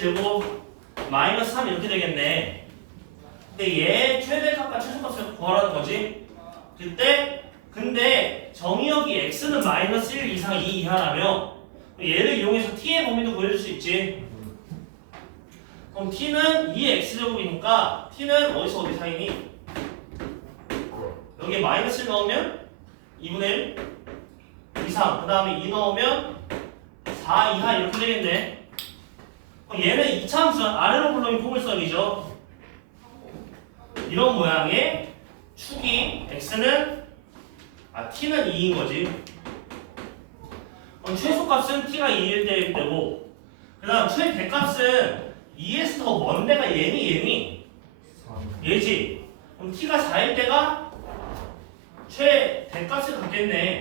제곱 마이너스 3 이렇게 되겠네. 근데 얘 최대값과 최소값을 구하라는 거지. 근데 정의역이 x는 마이너스 1 이상 2 이하라며 얘를 이용해서 t의 범위도 구해줄 수 있지. 그럼 t는 2x제곱이니까 t는 어디서 어디 사이니? 여기에 마이너스 1 넣으면 2분의 1 이상, 그 다음에 2 넣으면 4 이하 이렇게 되겠네. 그럼 얘는 이차함수 아래로 굴러있는 포물선이죠. 이런 모양의 축이 x는 t는 2인 거지. 그럼 최소값은 t가 2일 때고, 그 다음 최대값은 2에서 더 먼 데가 얘니? 얘지. 그럼 t가 4일 때가 최대값을 갖겠네.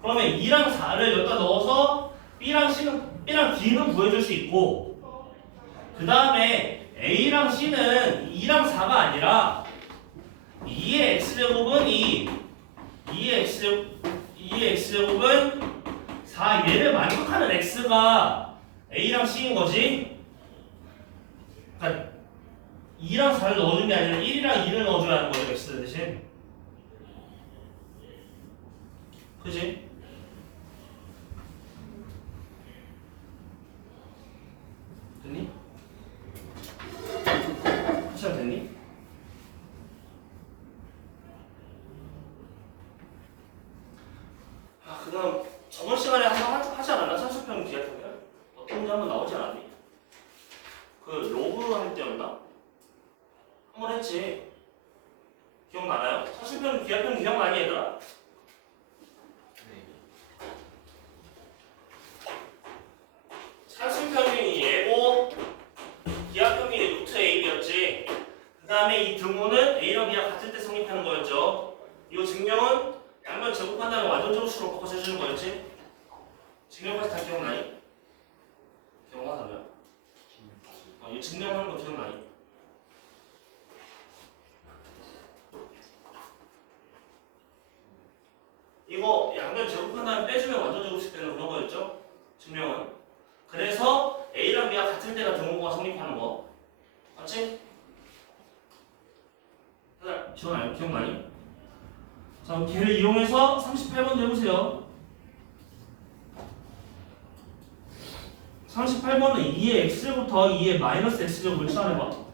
그러면 2랑 4를 여기다 넣어서 B랑 D는 구해줄 수 있고, 그 다음에 A랑 C는 2랑 4가 아니라 2의 X제곱은 2의 X제곱은 4, 얘를 만족하는 X가 A랑 C인 거지. 그러니까 2랑 4를 넣어준 게 아니라 1이랑 2를 넣어줘야 하는 거죠, X 대신. 그지? 됐니? 시작 됐니? 그 다음 저번 시간에 한번 하지 않았나? 산수평 기하평면? 어떤 문제 한번 나오지 않았니? 그 로그 할 때였나? 한번 했지. 기억나나요? 산수평 기하평 기억나니 얘들아? 산수평균이 얘고 기하평균이 루트 AB였지. 그 다음에 이 등호는 A랑 B랑 같을 때 성립하는 거였죠. 이 증명은 양면 제곱한 다음에 완전제곱식으로 바꿔서 해주는 거였지. 증명까지 다 기억나니? 기억나다면? 이 증명하는 거 기억나니? 이거 양면 제곱한 다음에 빼주면 완전제곱식 되는 그런 거였죠. 증명은. 그래서 A랑 B가 같을 때가 등호가 성립하는 거. 맞지? 기억나니? 자, 그럼 걔를 이용해서 38번도 해보세요. 38번은 2의 x제곱부터 2의 마이너스 x제곱을 치환해봐.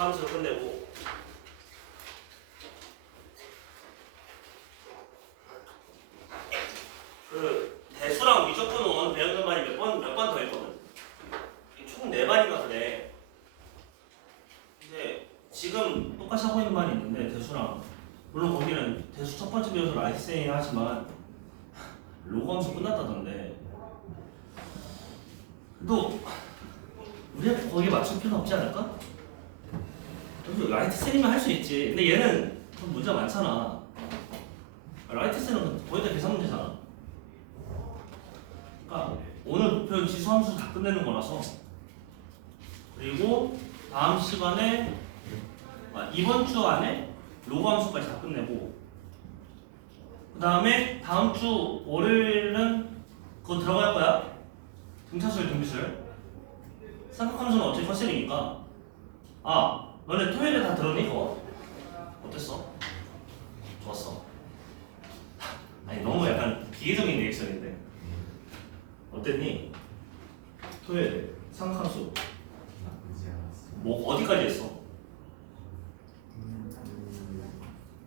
함수로 끝내고 그 대수랑 미적분은 배웠던 말이 몇 번 더 했거든. 총 4반인가 그래. 근데 지금 똑같이 하고 있는 반이 있는데 대수랑 물론 거기는 대수 첫 번째 배워서 라이트세인 하지만 로그 함수 끝났다던데. 또 우리가 거기에 맞출 필요는 없지 않을까? 라이트 셀이면 할 수 있지. 근데 얘는 좀 문제가 많잖아. 라이트 셀은 거의 다 계산 문제잖아. 그러니까 오늘 목표 지수 함수 다 끝내는 거라서. 그리고 다음 시간에 이번 주 안에 로그 함수까지 다 끝내고 그 다음에 다음 주 월요일은 그거 들어갈 거야. 등차수열 등비수열. 삼각함수는 어차피 커셀이니까. 너네 토요일에 다 들었니 그거? 어땠어? 좋았어. 아니 너무 약간 기계적인 리액션인데. 어땠니? 토요일에 삼각함수 뭐 어디까지 했어?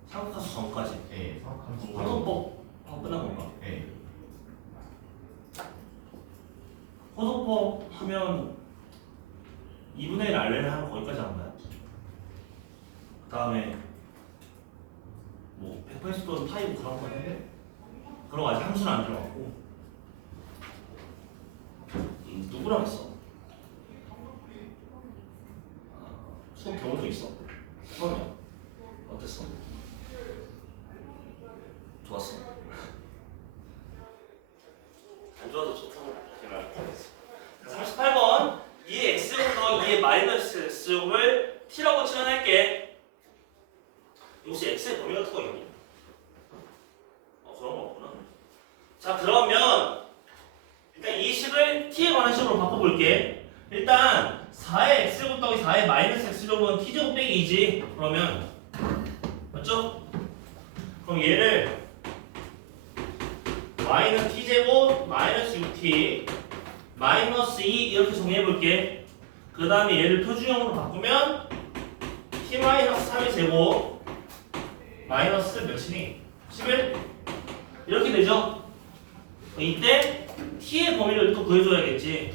삼각함수 전까지. 네, 삼각함수. 호도법 끝난 건가? 네. 호도법 하면 2분의 1 알레를 하면 거기까지 한 거야. 그 다음에 뭐 180도 파이브 그런 거 했는데 그런 거 아직 함수는 안 들어갔고. 누구랑 했어? 수업 경우도 있어. 처음이야. 어땠어? 좋았어. 안 좋아도 좋다고 제가 알겠어. 38번 2의 x부터 2의 마이너스 x제곱을 t라고 칠해낼게. 혹시 x의 범위 같은 거 있니? 그런 거 없구나. 자 그러면 일단 이 식을 t에 관한 식으로 바꿔볼게. 일단 4의 x제곱 더하기 4의 마이너스 x제곱은 t제곱 빼기 2지. 그러면 맞죠? 그럼 얘를 y는 t제곱 마이너스 6t 마이너스 2 이렇게 정리해볼게. 그 다음에 얘를 표준형으로 바꾸면 t 마이너스 3의 제곱 마이너스 몇이니? 11? 이렇게 되죠? 이때 t의 범위를 또 구해줘야겠지.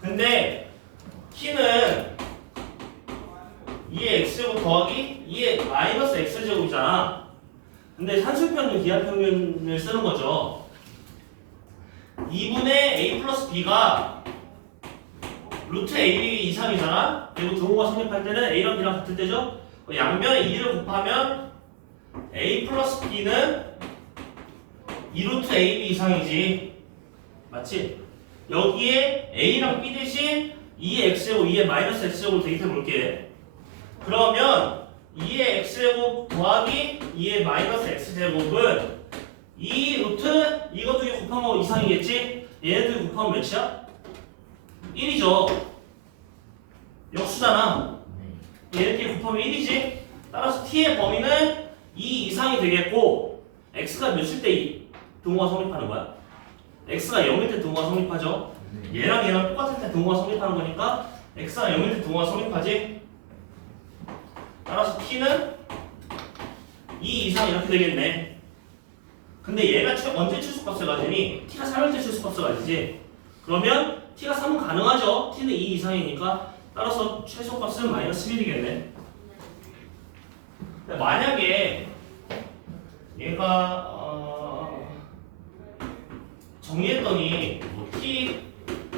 근데 t는 2의 x제곱 더하기 2의 마이너스 x제곱이잖아. 근데 산술평균, 기하평균을 쓰는 거죠. 2분의 a 플러스 b가 루트 a 이상이잖아. 그리고 등호가 성립할 때는 a랑 b랑 같을 때죠. 양변에 2를 곱하면 a 플러스 b는 2루트 ab 이상이지. 맞지? 여기에 a랑 b 대신 2의 x제곱, 2의 마이너스 x제곱을 대입해볼게. 그러면 2의 x제곱 더하기 2의 마이너스 x제곱은 2 루트 이거 두 개 곱한 거 이상이겠지? 얘네들 곱하면 몇이야? 1이죠. 역수잖아. 얘네끼리 곱하면 1이지. 따라서 t의 범위는 2 이상이 되겠고 x가 몇일 때 등호가 성립하는 거야? x가 0일 때 등호가 성립하죠. 얘랑 얘랑 똑같을 때 등호가 성립하는 거니까 x가 0일 때 등호가 성립하지. 따라서 t는 2 이상 이렇게 되겠네. 근데 얘가 언제 최소값을 가지니? t가 3일 때 최소값을 가지지. 그러면 t가 3은 가능하죠. t는 2 이상이니까 따라서 최소값은 마이너스 11이겠네. 만약에 얘가 정리했더니 t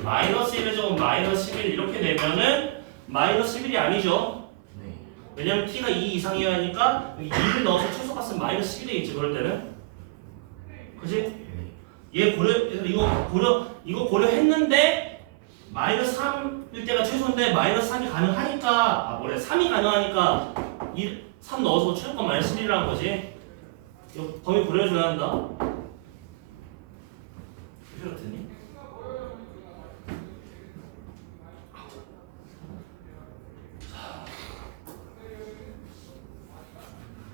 마이너스 1의 제곱 마이너스 11 이렇게 되면은 마이너스 11이 아니죠. 왜냐면 t가 2 이상이어야 하니까 2를 넣어서 최소값은 마이너스 11이겠지. 그럴 때는 그지? 얘 이거 고려했는데 마이너스 3일 때가 최소인데 마이너스 3이 가능하니까 3이 가능하니까 3 넣어서 최소값 마이너스 11이라는 거지. 이거 범위 고려해줘야 한다. 그렇더니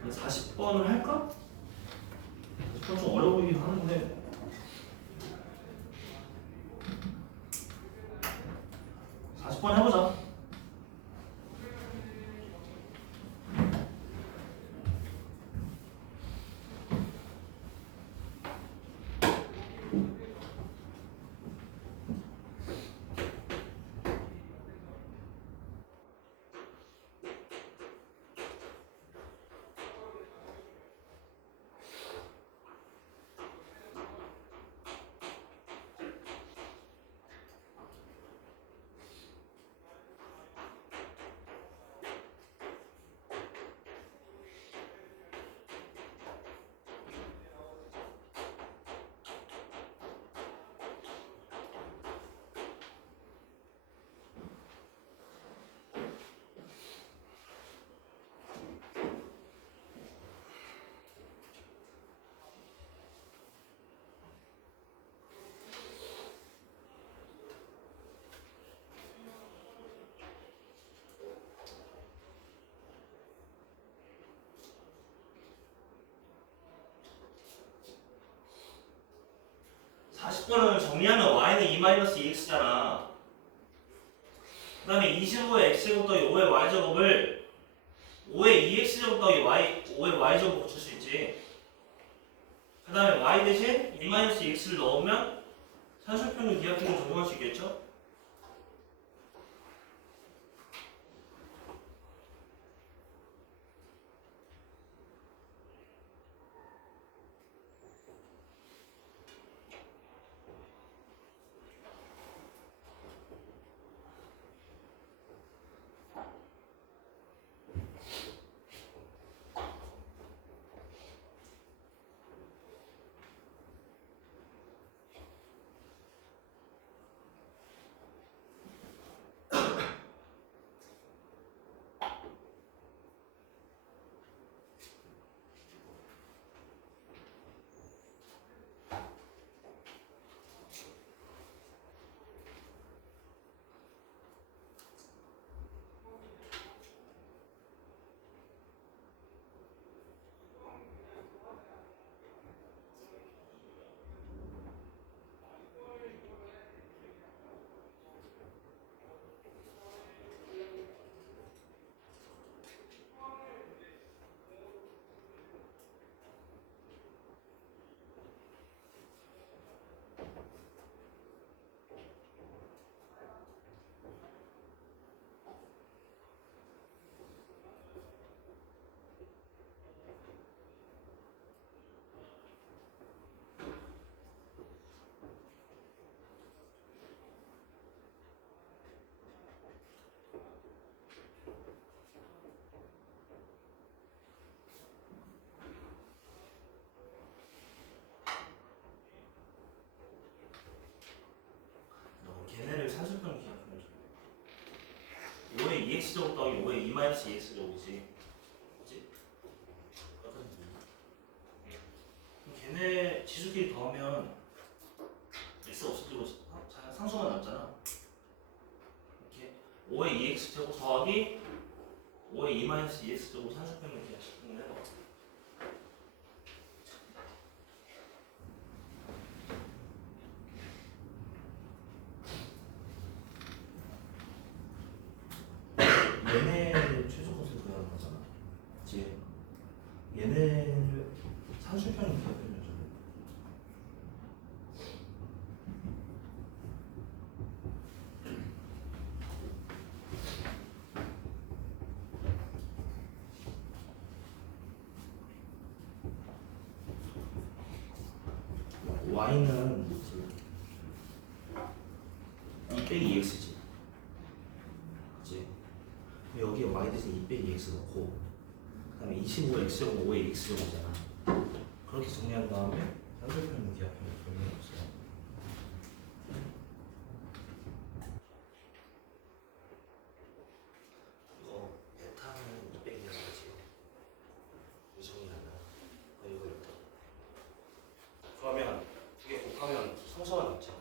40번을 할까? 40번 좀 어려워 보이긴 하는데 40번 해보자. 40번을 정리하면 y는 2-2x잖아. 그 다음에 25의 x제곱 더하기 5의 y제곱을 5의 2x제곱 더하기 5의 y제곱 붙일 수 있지. 그 다음에 y 대신 2-2x를 넣으면 산술평균 기하평균 적용할 수 있겠죠? 걔네를 산술평균 기하평균 5의 2x제곱 더하기 5의 2-2x제곱이지. 그치? 걔네 지수끼리 더하면 x 없어지고 상수만 남잖아. 이렇게 5의 2x제곱 더하기 5의 2-2x제곱 산술평균 기하평균 해봐. 얘네를 최소 값으로 구하는 거잖아. 그치? 얘네를 산술평균 기하평균 줘. y는 2 빼기 2x지. 그치? 여기에 y 대신 2 빼기 x 넣고 그 다음에 25x제곱 5의 x제곱이잖아. 그렇게 정리한 다음에 산술평균 기하평균 별로 없어요. 이거 베타는 2 빼기 2x지. 이 정리하면 이거 이렇다. 그러면 두 개 곱하면 성서가 남잖아.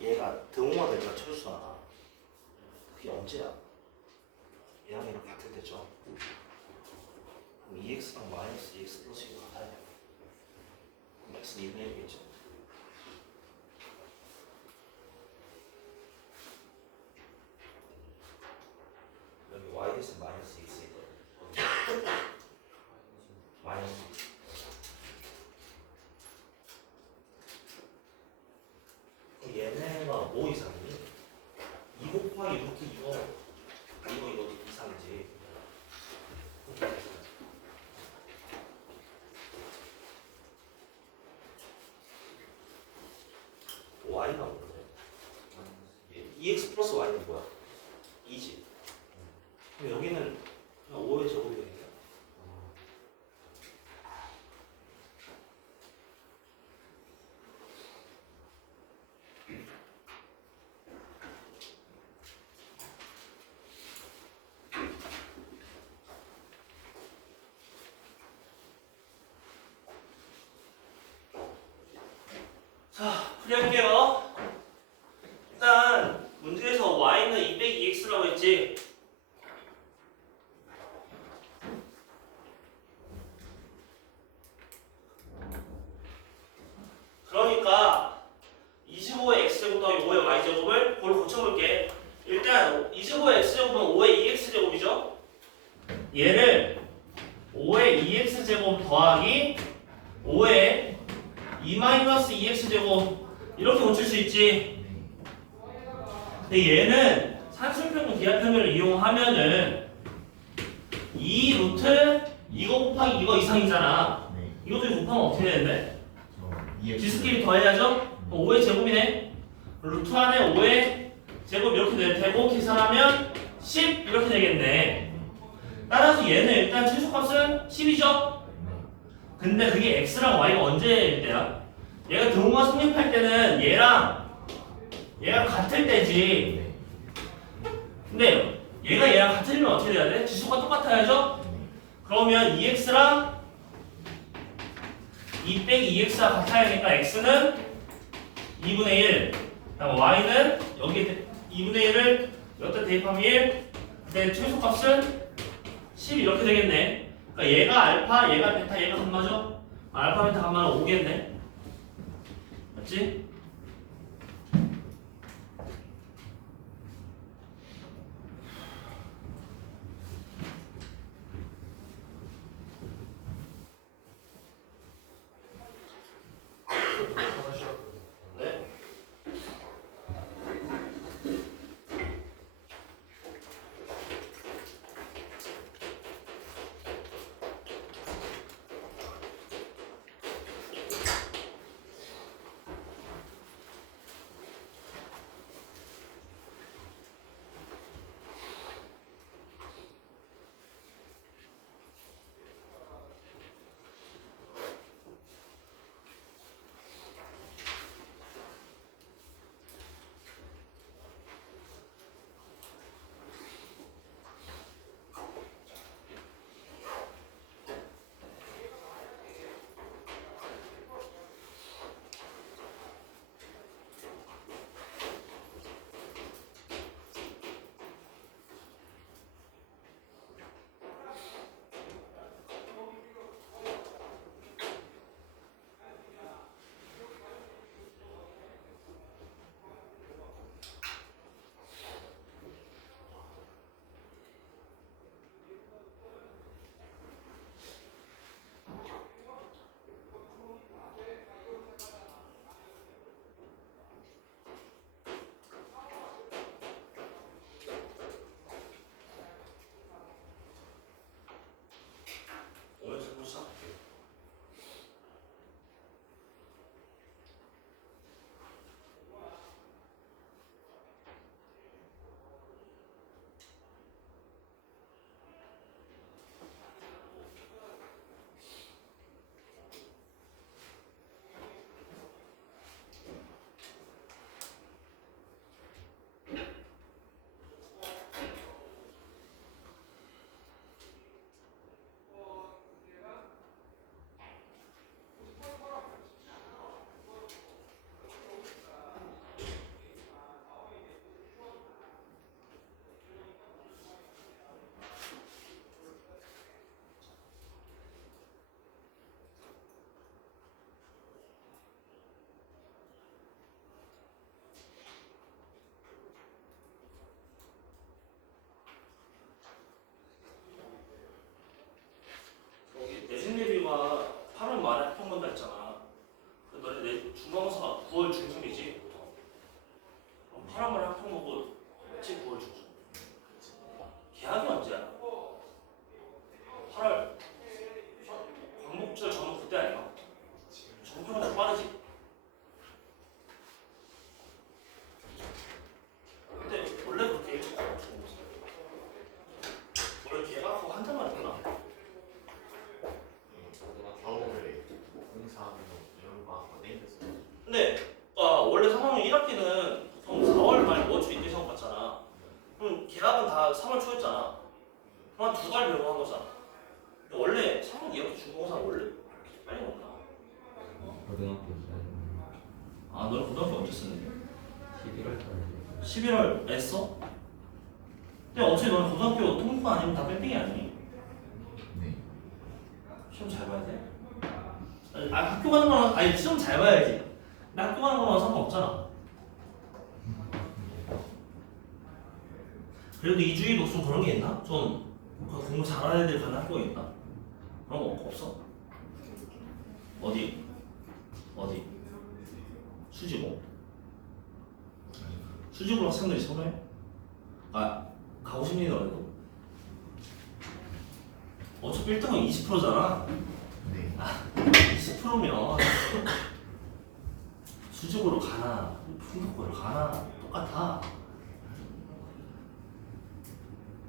얘가 등호가 되니까 철수하나. 그게 언제야? 얘랑 얘랑 같을 때죠. 그럼 2x랑 마이너스 2x 플러스 1이 같아야 돼. 그럼 x는 2분의 1이겠죠. 여기 y 대신 마이너스 x이거든. 마이너스 x. 얘네가 뭐 이상이니? 2 곱하기 루트 이거 이상이지. 2x 플러스 y는 뭐야? 2지. 근데 여기는 5의 제곱이 되겠네. 자, 풀이할게요. 일단 문제에서 y는 200EX라고 했지. 그러니까 25의 x제곱 더하기 5의 y제곱을 그걸 고쳐볼게. 일단 25의 x제곱은 5의 2x제곱이죠. 얘를 5의 2x제곱 더하기 5의 2-2x제곱 이렇게 고칠 수 있지. 근데 얘는 산술평균 기하평균을 이용하면은 2 루트 이거 곱하기 이거 이상이잖아. 네. 이것도 곱하면 어떻게 되는데? 저 지수끼리 더해야죠? 5의 제곱이네. 루트 안에 5의 제곱 이렇게 될 테고 계산하면 10 이렇게 되겠네. 따라서 얘는 일단 최소값은 10이죠? 근데 그게 x랑 y가 언제일 때야? 얘가 등호가 성립할 때는 얘랑 얘가 같을 때지. 근데 얘랑 같으면 어떻게 돼야 돼? 지수가 똑같아야죠? 그러면 2x랑 2 빼기 2x가 같아야 하니까 x는 2분의 1, 그다음 y는 여기 2분의 1을 여기다 대입하면 1, 그때 최소값은 10 이렇게 되겠네. 그러니까 얘가 알파, 얘가 베타, 얘가 감마죠? 알파, 베타, 감마는 5겠네. 맞지? 네. 11월 했어? 근데 어차피 너는 고등학교 통과 아니면 다 뺑뺑이 아니니? 네. 시험 잘 봐야 돼? 학교 가는 거랑 아니 시험 잘 봐야지. 근데 학교 가는 거랑 상관없잖아. 그래도 이주일도 좀 그런 게 있나? 좀 공부 잘하는 애들 가는 학교가 있나? 그런 거 없어? 어디? 수지고? 수지고 학생들이 선호해? 가고 싶니 너네도? 어차피 1등은 20%잖아. 네. 20%면 수직으로 가나 풍속고를 가나 똑같아.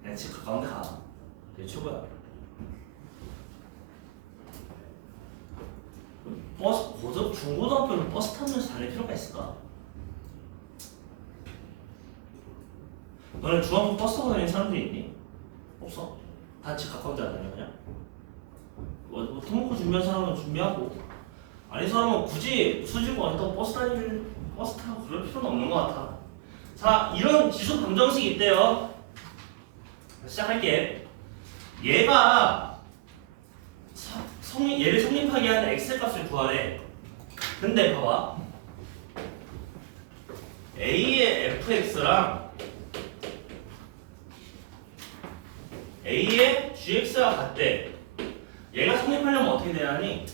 그냥 집 가까운 데 가. 그게 최고야. 중고등학교는 버스 타면서 다닐 필요가 있을까? 너네 중학교 버스 타고 다니는 사람들이 있니? 없어. 다 집 가까운 데 안 다녀 그냥? 뭐 토목고 준비한 사람은 준비하고 아닌 사람은 굳이 수지고 아니면 버스 타고 그럴 필요는 없는 것 같아. 자, 이런 지수 방정식이 있대요. 시작할게. 얘가 얘를 성립하게 하는 엑셀 값을 구하래. 근데 봐봐. A의 fx랑 A의 gx가 같대. 얘가 성립하려면 어떻게 돼야 하니?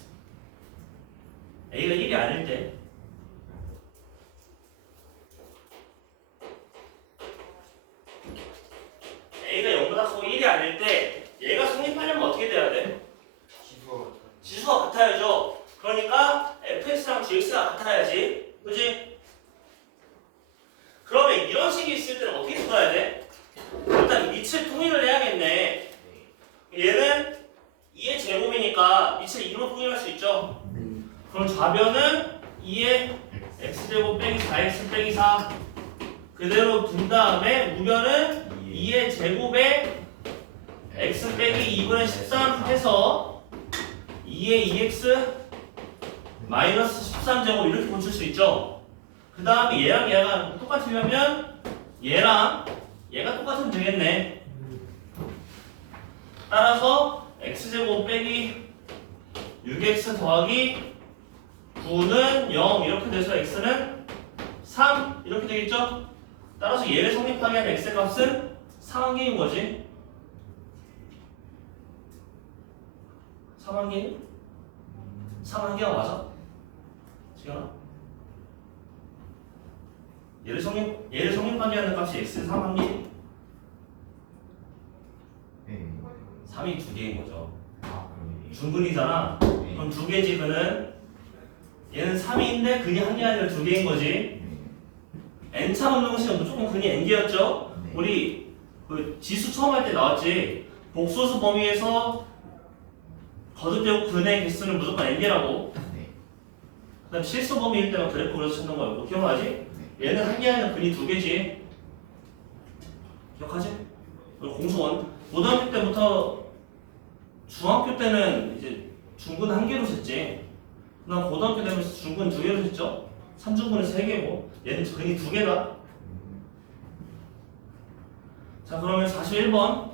A가 1이 아닐 때 A가 0보다 크고 1이 아닐 때 얘가 성립하려면 어떻게 돼야 돼? 지수가 같아야죠. 그러니까 fx랑 gx가 같아야지. 그지? 그러면 이런 식이 있을 때는 어떻게 풀어야 돼? 일단 밑을 통일을 해야겠네. 얘는 2의 제곱이니까 밑을 2로 통일할 수 있죠. 그럼 좌변은 2의 x제곱 빼기 4x 빼기 4 그대로 둔 다음에 우변은 2의 제곱에 x 빼기 2분의 13 해서 2의 2x 마이너스 13제곱 이렇게 고칠 수 있죠. 그 다음에 얘랑 얘가 똑같으려면 얘랑 얘가 똑같으면 되겠네. 따라서 x제곱 빼기 6x 더하기 9는 0 이렇게 돼서 x는 3 이렇게 되겠죠? 따라서 얘를 성립하게 하는 x 값은 3한개인 거지. 3한개? 3한개가 맞아? 지현아? 얘를 성립하게 하는 값이 x는 3한개? 네. 3이 2개인 거죠. 그럼. 중근이잖아. 네. 그럼 2개지 그는 얘는 3인데 근이 한 개 아니라 2개인 거지. 네. n차 없는 것이 무조건 근이 n개였죠. 네. 우리 그 지수 처음 할 때 나왔지. 복소수 범위에서 거듭되고 근의 개수는 무조건 n개라고. 네. 그다음 실수 범위일 때만 그래프 그려서 찾는 거였고 기억나지? 네. 얘는 한 개 아니라 근이 2개지. 기억하지? 그리고 공수원 고등학교 때부터 중학교 때는 이제 중근 1개로 셌지. 그다음 고등학교 되면서 중근 2개로 셌죠. 3중근은 3개고 얘는 근이 2개다. 자 그러면 41번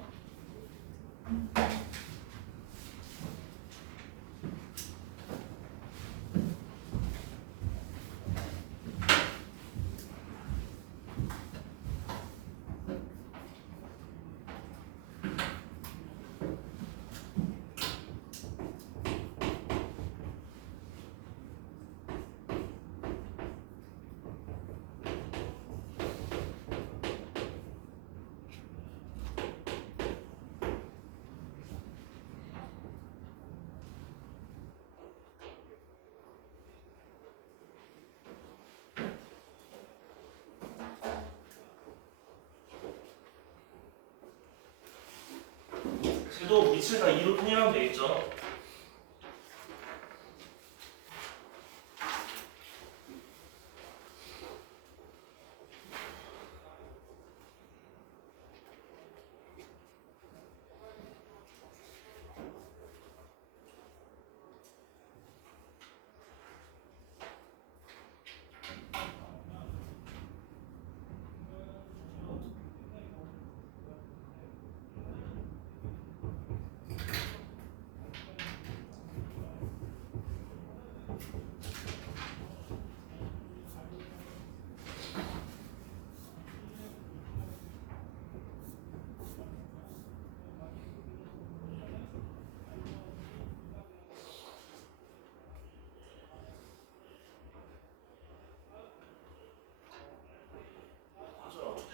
쟤도 밑을 다 2로 통일하면 되겠죠.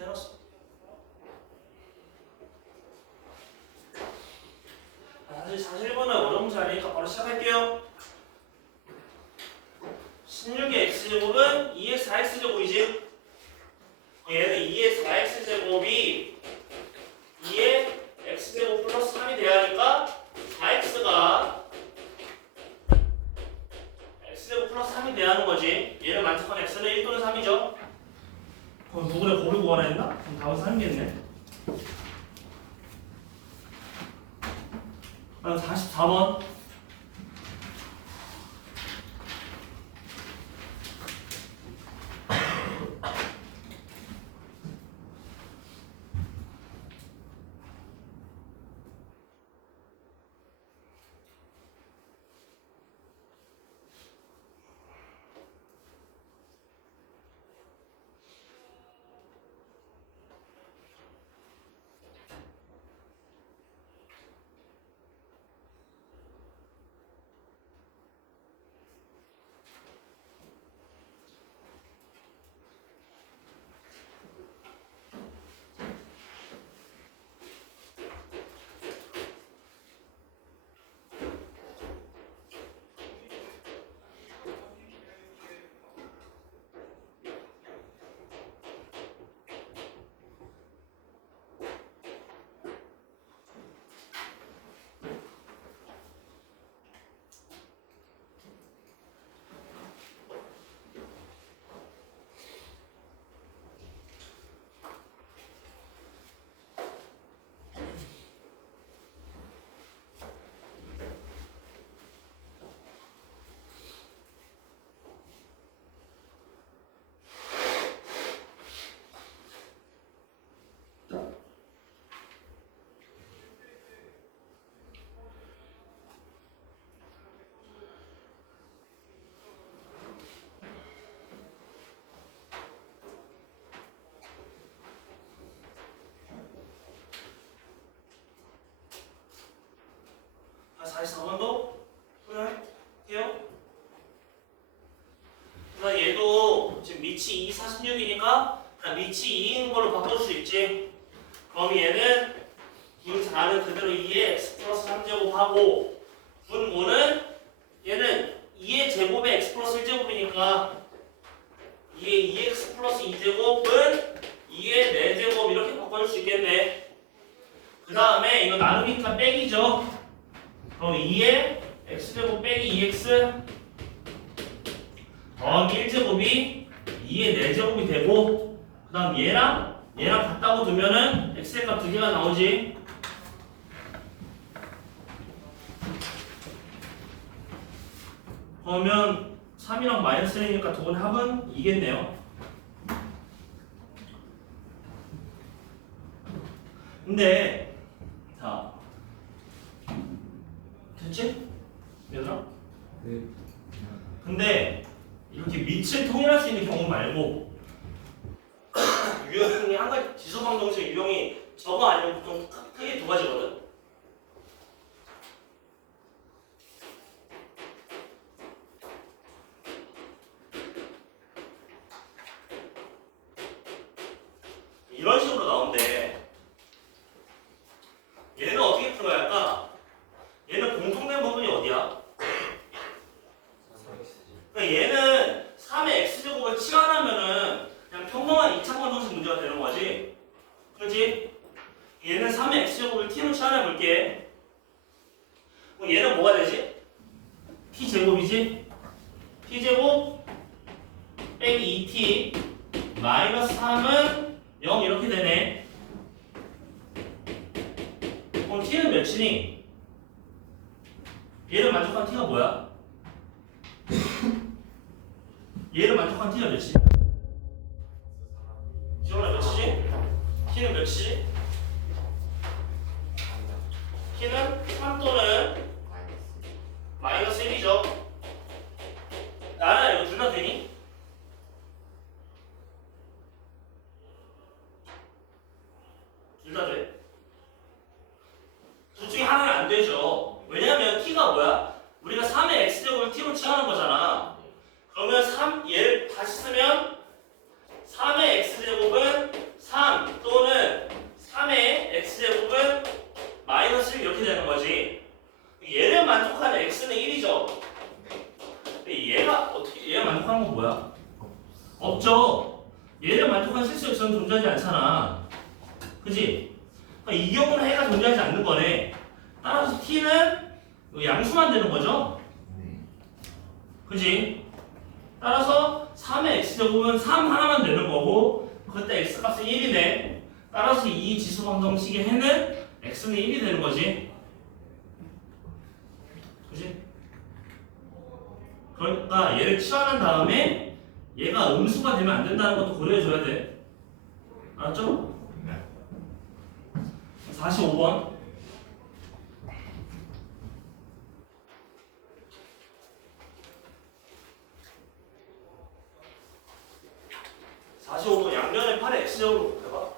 해놨어. 사실 41번은 어려운 문제 아니니까 바로 시작할게요. 16의 x제곱은 2의 4x제곱이지? 얘는 2의 4x제곱이 2의 x제곱 플러스 3이 돼야 하니까 4x가 x제곱 플러스 3이 돼야 하는 거지. 얘를 만족한 x는 1 또는 3이죠. 그럼 누구를 곱을 구하라 했나? 그럼 답은 3이겠네. 44번. 아, 44번도 풀어할게요. 그러니까 얘도 지금 밑이 2, 46이니까 밑이 2인 걸로 바꿀 수 있지. 그럼 얘는 분 4는 그대로 2의 x 플러스 3제곱하고 분 5는 얘는 2의 제곱에 x 플러스 1제곱이니까 2의 2x 플러스 2제곱은 2의 4제곱 이렇게 바꿀 수 있겠네. 그 다음에 이거 나누니까 빼기죠. 그럼 2의 x제곱 빼기 2x 더하기 1제곱이 2의 4제곱이 되고 그 다음 얘랑 같다고 두면은 x의 값 두 개가 나오지. 그러면 3이랑 마이너스 1이니까 두 번의 합은 2겠네요. 근데 자 됐지? 얘들아? 네. 근데 이렇게 밑을 통일할 수 있는 경우 말고 유형이 한 가지 지소방정식 유형이 저거 아니면 보통 크게 두 가지거든. 이런 식으로 나온대. 얘는 어떻게 풀어야 할까? 얘는 공통된 부분이 어디야? 그러니까 얘는 3의 x제곱을 치환하면은 그냥 평범한 2차 방정식 문제가 되는 거지. 그렇지? 얘는 3의 x제곱을 t로 치환해 볼게. 그럼 얘는 뭐가 되지? t제곱이지? t제곱 빼기 2t 마이너스 3은 0 이렇게 되네. 그럼 t는 몇이니? 얘를 만족한 t가 뭐야? 얘를 만족한 t가 몇이지? 지원아 몇이지? t는 몇이지? t는 3 또는 마이너스 1이죠. 나는 이거 둘 다 되니? 둘 다 돼? 둘 중에 하나는 안 되죠. 왜냐하면 t가 뭐야? 우리가 3의 x제곱을 t로 치환하는 거잖아. 그러면 얘를 다시 쓰면 3의 x제곱은 3 존재하지 않잖아. 그지? 그러니까 이 경우는 해가 존재하지 않는 거네. 따라서 t는 양수만 되는 거죠. 네. 그지? 따라서 3의 x제곱은 3 하나만 되는 거고 그때 x값은 1이네. 따라서 이 지수 방정식의 해는 x는 1이 되는 거지. 그지? 그러니까 얘를 치환한 다음에 얘가 음수가 되면 안 된다는 것도 고려해줘야 돼. 알았죠? 네. 45번. 45번 양변의 8의 x제곱으로 곱해봐.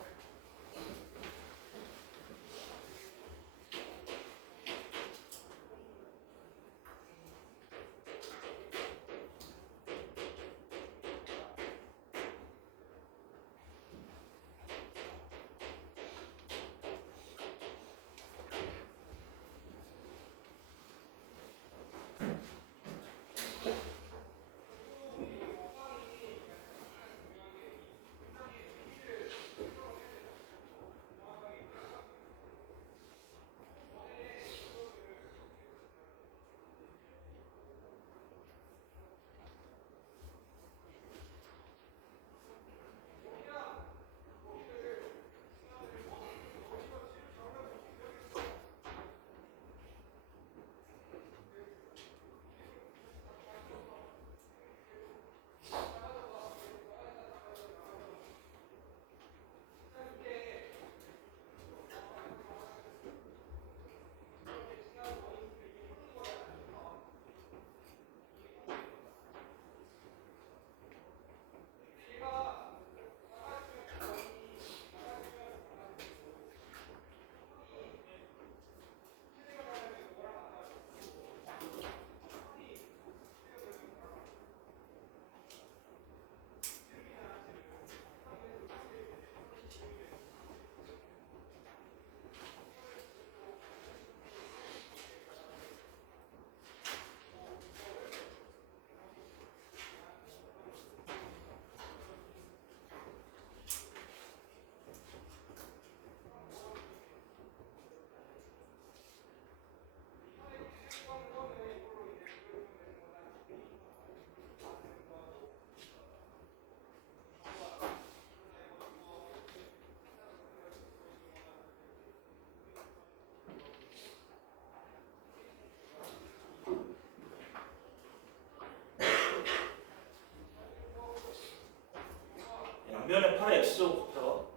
양변의 8의 x제곱 곱해봐.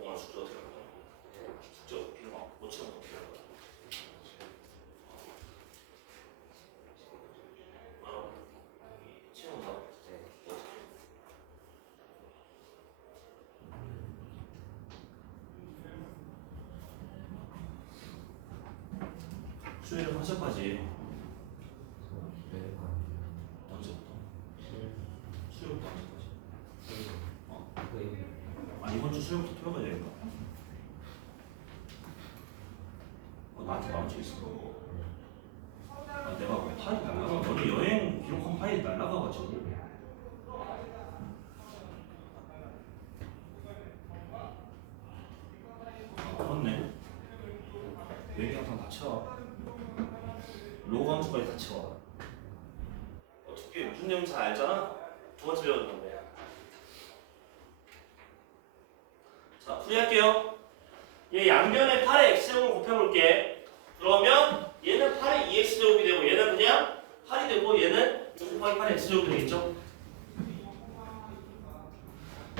동안 숙제 어떻게 할 거야? 숙제 어떻게 막 못 치면 어떻게 할 거야? 치면 다 수요일에 화제까지 언제부터? 수요일부터 언제까지? 아 이번 주 수요일부터 토요일까지 되니까? 나한테 마음 적 있어. 아, 내가 뭐 파일 날라가. 너네 여행 기록한 파일이 날라가가지고. 아 그렇네. 여행 영상 다 채워. 로고 함수까지 다 채워. 어차피 무슨 내용인지 잘 알잖아. 두 번째 배우는 건데. 자 풀이할게요. 얘 양변의 8의 x제곱을 곱해볼게. 그러면 얘는 8의 2x제곱이 되고 얘는 그냥 8이 되고 얘는 6 곱하기 8의 x제곱이 되겠죠?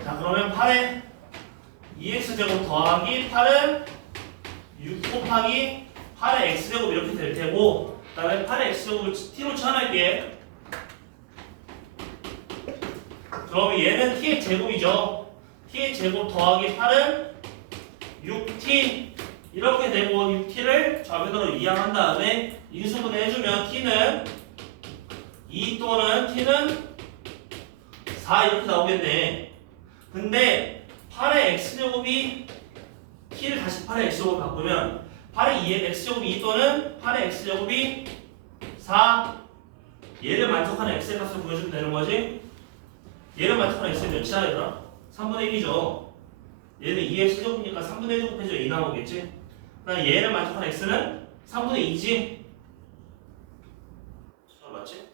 자 그러면 8의 2x제곱 더하기 8은 6 곱하기 8의 x제곱 이렇게 될 테고 그 다음에 8의 x제곱을 t로 치환할게. 그러면 얘는 t의 제곱이죠. t의 제곱 더하기 8은 6t 이렇게 되고 6t를 좌변으로 이항한 다음에 인수분해 해주면 t는 2 또는 t는 4 이렇게 나오겠네. 근데 8의 x제곱이 t를 다시 8의 x제곱으로 바꾸면 8의 2의 x제곱이 2 또는 8의 x제곱이 4 얘를 만족하는 x의 값을 구해주면 되는 거지? 얘를 만족하는 x는 몇이야 얘들아? 3분의 1이죠. 얘는 2의 세제곱이니까 3분의 1 제곱해줘 2 나오겠지? 그다음 얘를 만족하는 x는 3분의 2지? 맞지?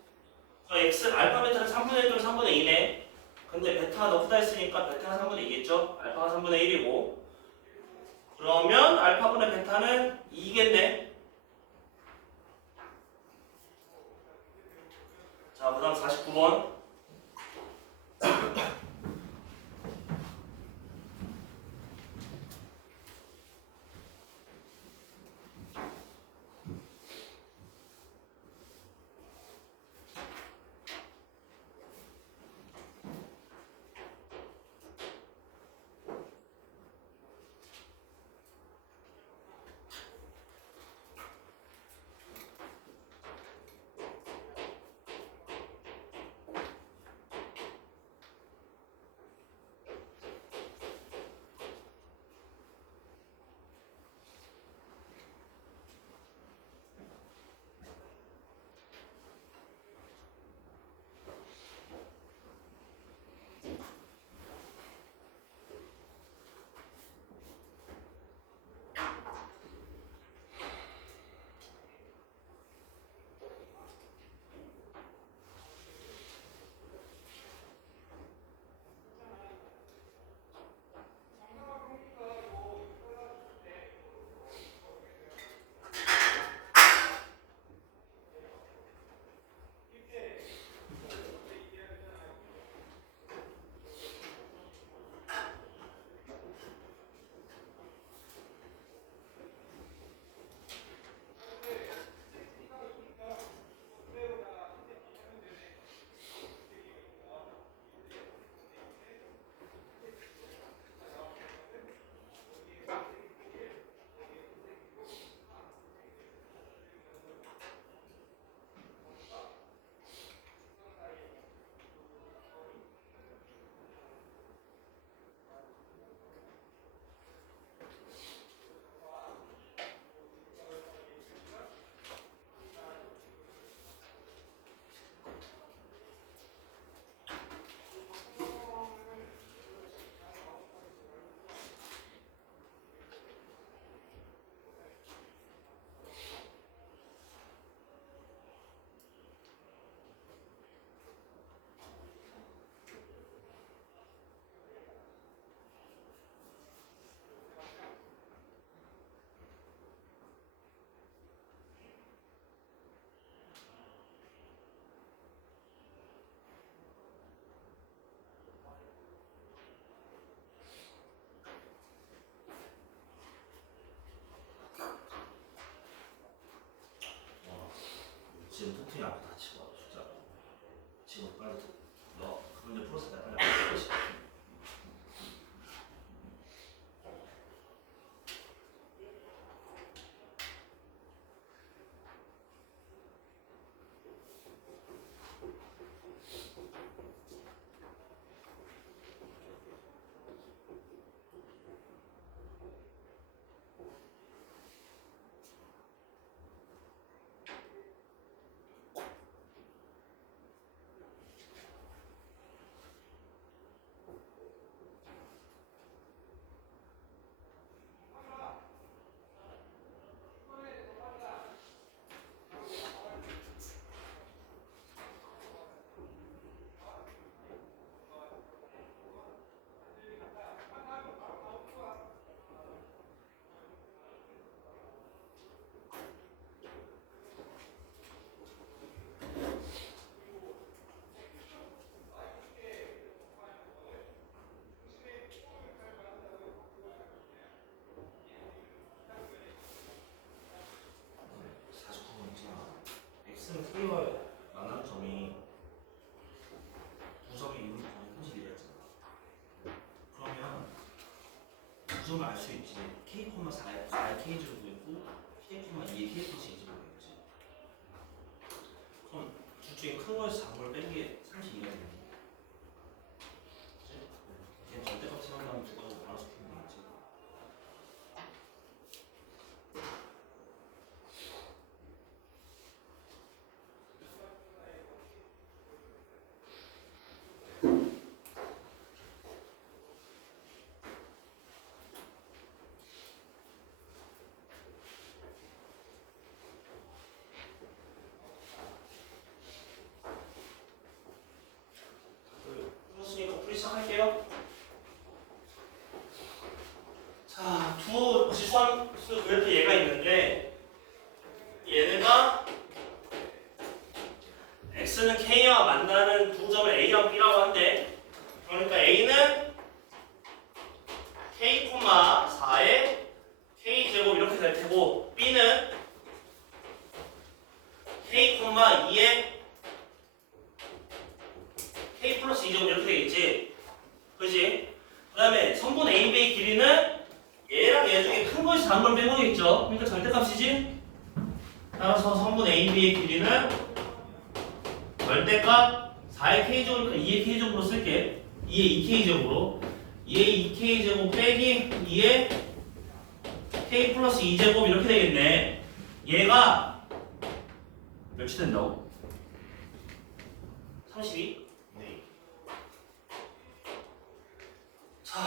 x 알파 베타는 3분의 1 또는 3분의 2네. 근데 베타가 더 크다 했으니까 베타가 3분의 2겠죠? 알파가 3분의 1이고 그러면 알파분의 베타는 2겠네. 자, 그 다음 49번. 지금 토팅이 앞에 다 치고 와, 진짜. 지금 빨리 너 그 문제 풀었을 때 빨리 앞에 치고. x는 k와 만나는 점이 무점의 이유를 보는 현실이었잖아. 그러면 무점을 알 수 있지. k, 4의 k제로 구했고 k, 2의 k 플러스 2제로 구했지. 그럼 둘 중에 큰 거에서 작은 걸 뺀 게 32가 되는 거지. 걔 절대값 생각나면 두 가지 바로 시키면 되겠지. x는 k와 만나는 두 점을 a랑 b라고 한대. 그러니까 a는 k, 4의 k제곱 이렇게 될 테고 b는 k, 2의 k 플러스 2제곱 이렇게 되겠지. 그지? 그 다음에 성분 a, b의 길이는 얘랑 얘 중에 큰 것이 작은 걸 빼고겠죠. 그러니까 절대값이지. 따라서 성분 a, b의 길이는 절대값 4의 k제곱이니까 2의 k제곱으로 쓸게. 2의 2k제곱으로 2의 2k제곱 빼기 2의 k 플러스 2제곱 이렇게 되겠네. 얘가 몇이 된다고? 32? 네. 자,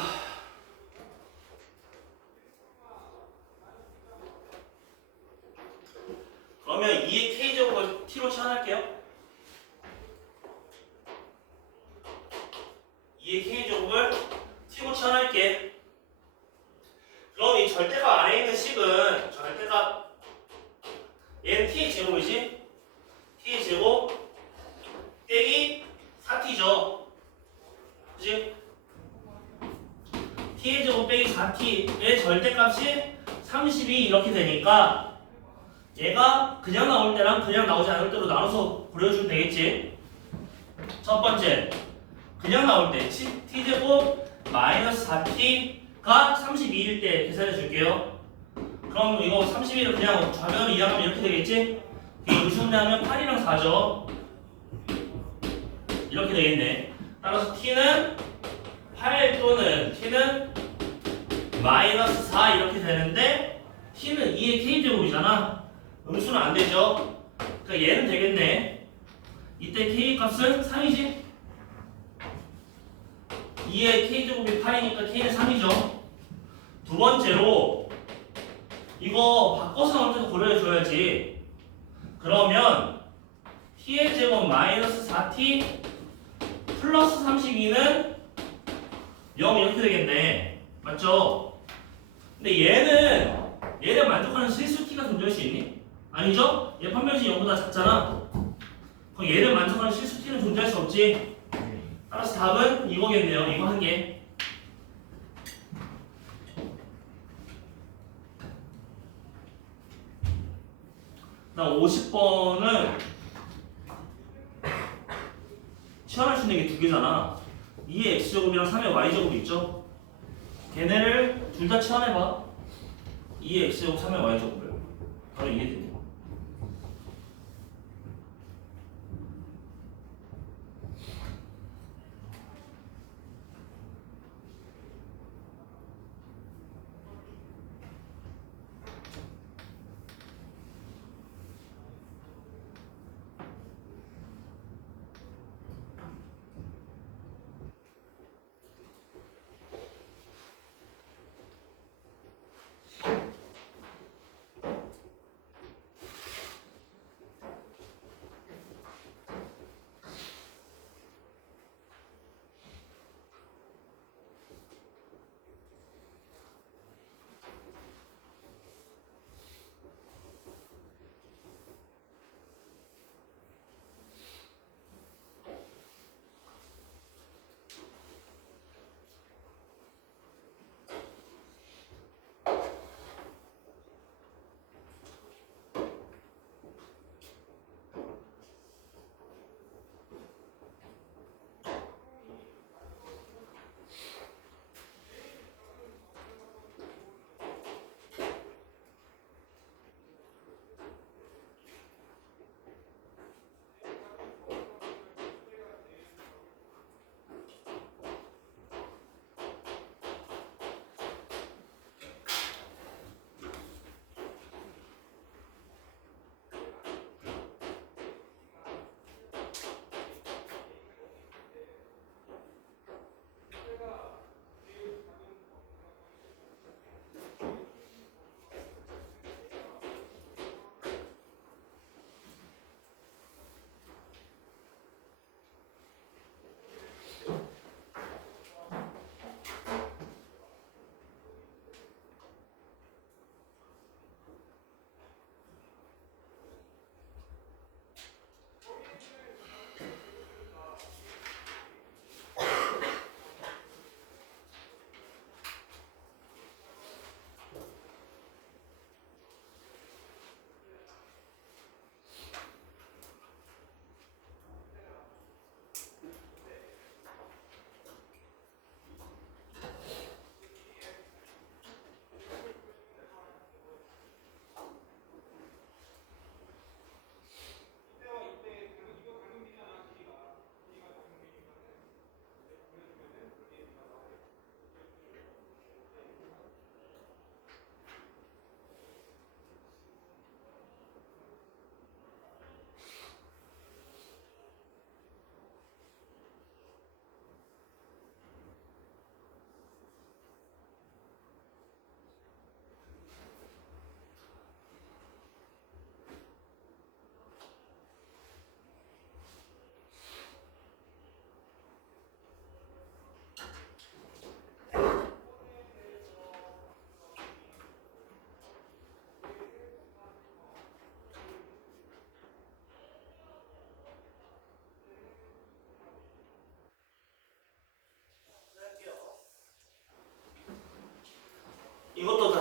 그러면 2의 k제곱을 t로 치환할게요. 2의 k제곱을 t로 치환할게. 그럼 이 절대값 안에 있는 식은 절대값 얘는 t의 제곱이지? t의 제곱 빼기 4t죠. 그치? t의 제곱 빼기 4t의 절대값이 32 이렇게 되니까 얘가 그냥 나올 때랑 그냥 나오지 않을 때로 나눠서 그려주면 되겠지. 첫 번째 그냥 나올 때 t제곱 마이너스 4t가 32일 때 계산해 줄게요. 그럼 이거 32를 그냥 좌변으로 이항하면 이렇게 되겠지? 이거 응수분해하면 8이랑 4죠. 이렇게 되겠네. 따라서 t는 8 또는 t는 마이너스 4 이렇게 되는데 t는 2의 k제곱이잖아. 음수는 안 되죠. 그러니까 얘는 되겠네. 이때 k 값은 3이지? 2의 k제곱이 8이니까 k는 3이죠. 두 번째로 이거 바꿔서 나올 때도 고려해줘야지. 그러면 t의 제곱 마이너스 4t 플러스 32는 0 이렇게 되겠네. 맞죠? 근데 얘는 만족하는 실수 t가 존재할 수 있니? 아니죠? 얘 판별식 0보다 작잖아. 그럼 얘를 만족하는 실수 t는 존재할 수 없지. 네. 따라서 답은 이거겠네요. 이거 한 개. 나 50번은 치환할 수 있는 게 두 개잖아. 2의 x제곱이랑 3의 y제곱이 있죠? 걔네를 둘 다 치환해봐. 2의 x제곱 3의 y제곱을 바로 이해되네.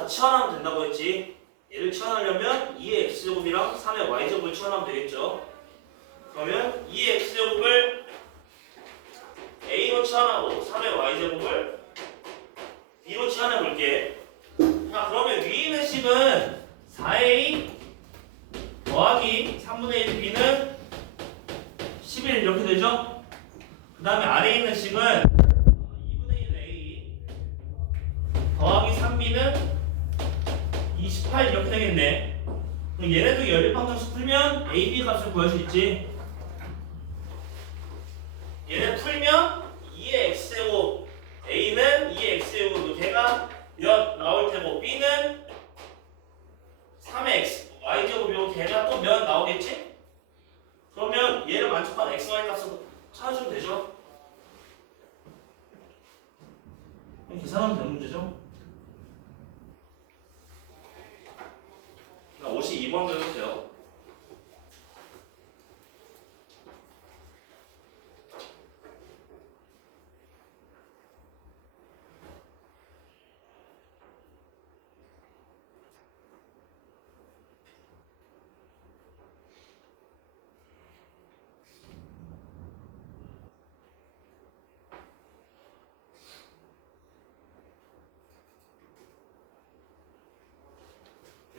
다 치환하면 된다고 했지. 얘를 치환하려면 2의 x제곱이랑 3의 y제곱을 치환하면 되겠죠. 그러면 2의 x제곱을 a로 치환하고 3의 y제곱을 b로 치환해 볼게. 자, 그러면 위에 있는 식은 4a 더하기 3분의 1 b는 11 이렇게 되죠? 그 다음에 아래에 있는 식은 2분의 1 a 더하기 3b는 28 이렇게 되겠네. 그럼 얘네들 연립방정식 풀면 a, b 값을 구할 수 있지. 얘네 풀면 2의 x제곱 a는 2의 x제곱이고 걔가 몇 나올 테고 b는 3의 x y제곱이고 걔가 또 몇 나오겠지? 그러면 얘를 만족한 x, y 값을 찾아주면 되죠. 계산하면 되는 문제죠. 52번 배우세요.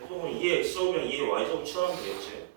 그럼 2의 x제곱이랑 2의 y제곱 치환하면 되겠지.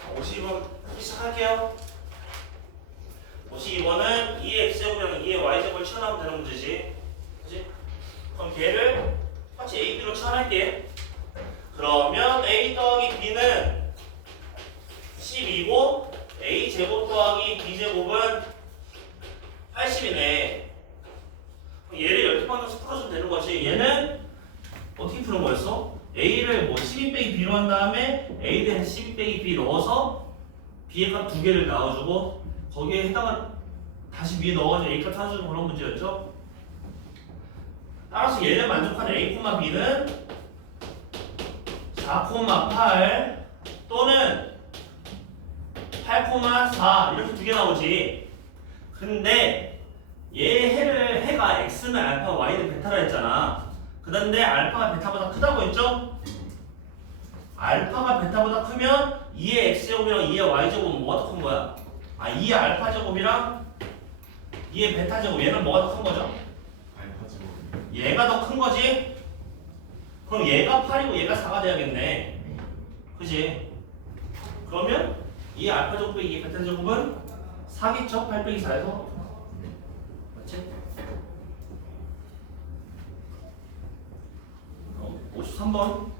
자, 52번 시작할게요. 52번은 2의 x제곱이랑 2의 y제곱을 치환하면 되는 문제지. 그치? 그럼 걔를 같이 a, b로 치환할게. 그러면 a 더하기 b는 12고 a 제곱 더하기 b 제곱은 80이네. 얘를 연립방정식 풀어주면 되는 거지. 얘는 어떻게 푸는 거였어? a를 뭐 12 빼기 b로 한 다음에 a 대신 12 빼기 b 넣어서 b의 값 두 개를 나와주고 거기에 해당한 다시 위에 넣어가지고 a 값 찾아주는 그런 문제였죠. 따라서 얘를 만족하는 a, b는 4, 8 또는 8, 4 이렇게 두 개 나오지. 근데 얘 해가 x는 알파, y는 베타라 했잖아. 그런데 알파가 베타보다 크다고 했죠? 알파가 베타보다 크면 2의 x제곱이랑 2의 y제곱은 뭐가 더 큰 거야? 2의 알파 제곱이랑 2의 베타 제곱 얘는 뭐가 더 큰 거죠? 알파 제곱. 얘가 더 큰 거지? 그럼 얘가 8이고 얘가 4가 돼야겠네. 그지? 그러면 2의 알파 제곱 빼기 2의 베타 제곱은 4겠죠? 8 빼기 4에서? 맞지? 53번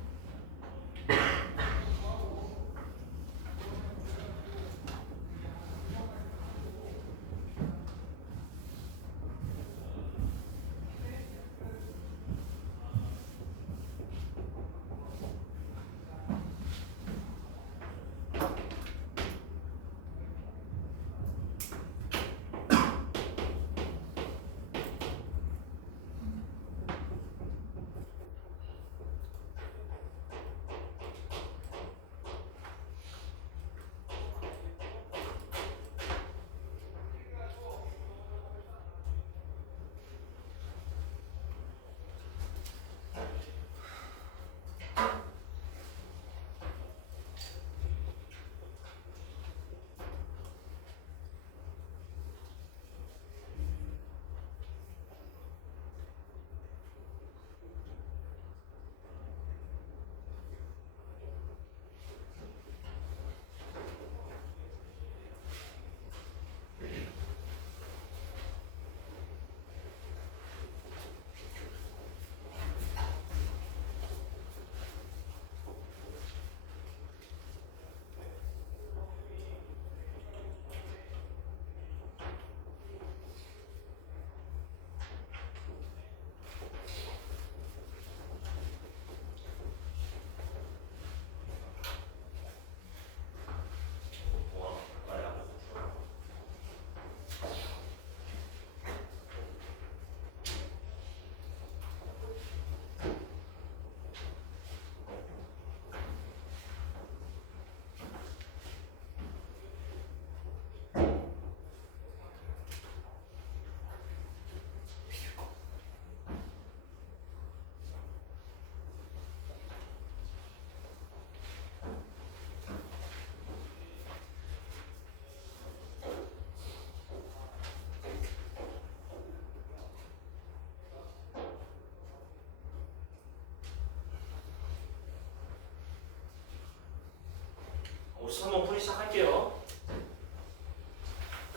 한번 풀이 시작할게요.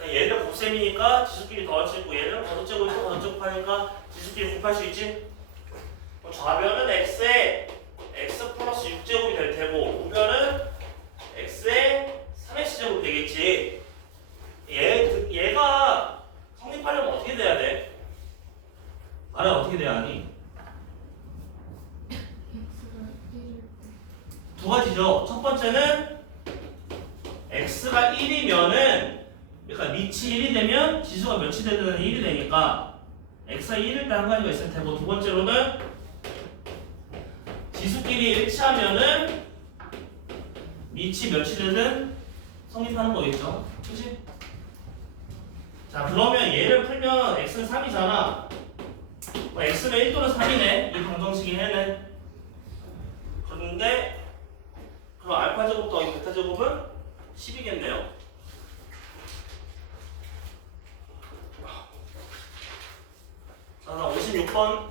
얘는 곱셈이니까 지수끼리 더할 수 있고 얘는 거듭제곱이 또 거듭제곱하니까 지수끼리 곱할 수 있지. 그럼 좌변은 x에 x 플러스 6제곱이 될 테고 우변은 x에 3x제곱이 되겠지. 얘가 성립하려면 어떻게 돼야 돼? 말해 어떻게 돼야 하니? 두 가지죠. 첫 번째는 x가 1이면은 그러니까 밑이 1이 되면 지수가 몇이 되든 1이 되니까 x가 1일 때 한 가지가 있을 테고 두 번째로는 지수끼리 일치하면은 밑이 몇이 되든 성립하는 거겠죠. 그치? 자 그러면 얘를 풀면 x는 3이잖아. x는 1 또는 3이네. 이 방정식이 해는. 그런데 그럼 알파 제곱 더하기 베타 제곱은 10이겠네요. 자, 56번.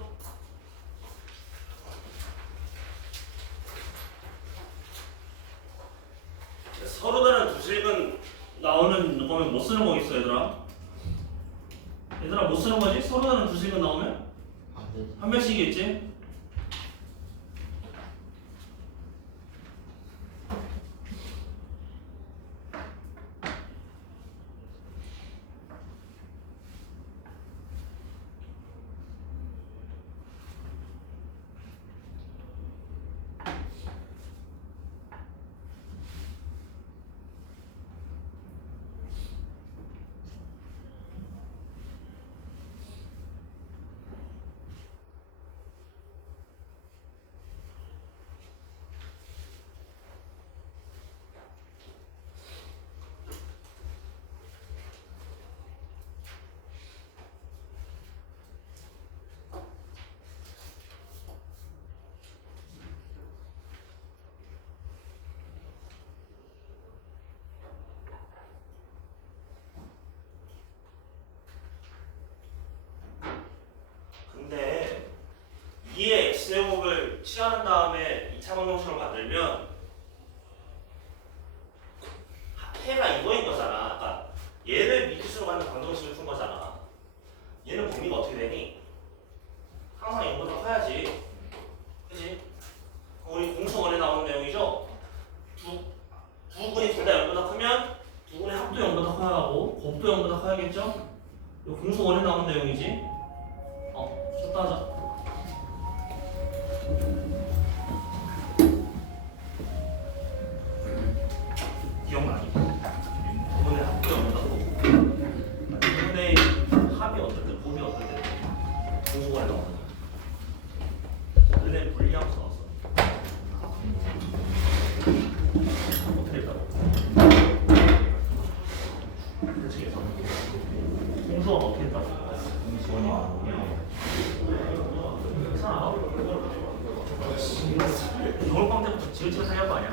서로 다른 두 식은 나오는 거면 못 쓰는 거겠어, 얘들아? 얘들아, 못 쓰는 거지? 서로 다른 두 식은 나오면? 한 명씩이겠지? 근데 2의 x제곱을 취하는 다음에 2차 방정식을 만들면 해가 이거인 거잖아. 그러니까 얘를 미지수로 갖는 방정식을 푼 거잖아. 얘는 범위가 어떻게 되니? 항상 0보다 커야지. 그치? 우리 공수원에 나오는 내용이죠? 두 분이 둘 다 0보다 크면 두 분의 합도 0보다 커야 하고 곱도 0보다 커야겠죠? 이거 공수원에 나오는 내용이지? 쳤다 하자. 기억나니? 이번에 합도 0보다 크고 이번에 합이 어떨 때, 곱이 어떨 때 공수원에 나오는 은혜 분리하면서 나왔어. 어떻게 했다고? 그치? 공수원 어떻게 했다고? 공수원이 겨울밤 때부터 지읒지읒 하려고 아니야?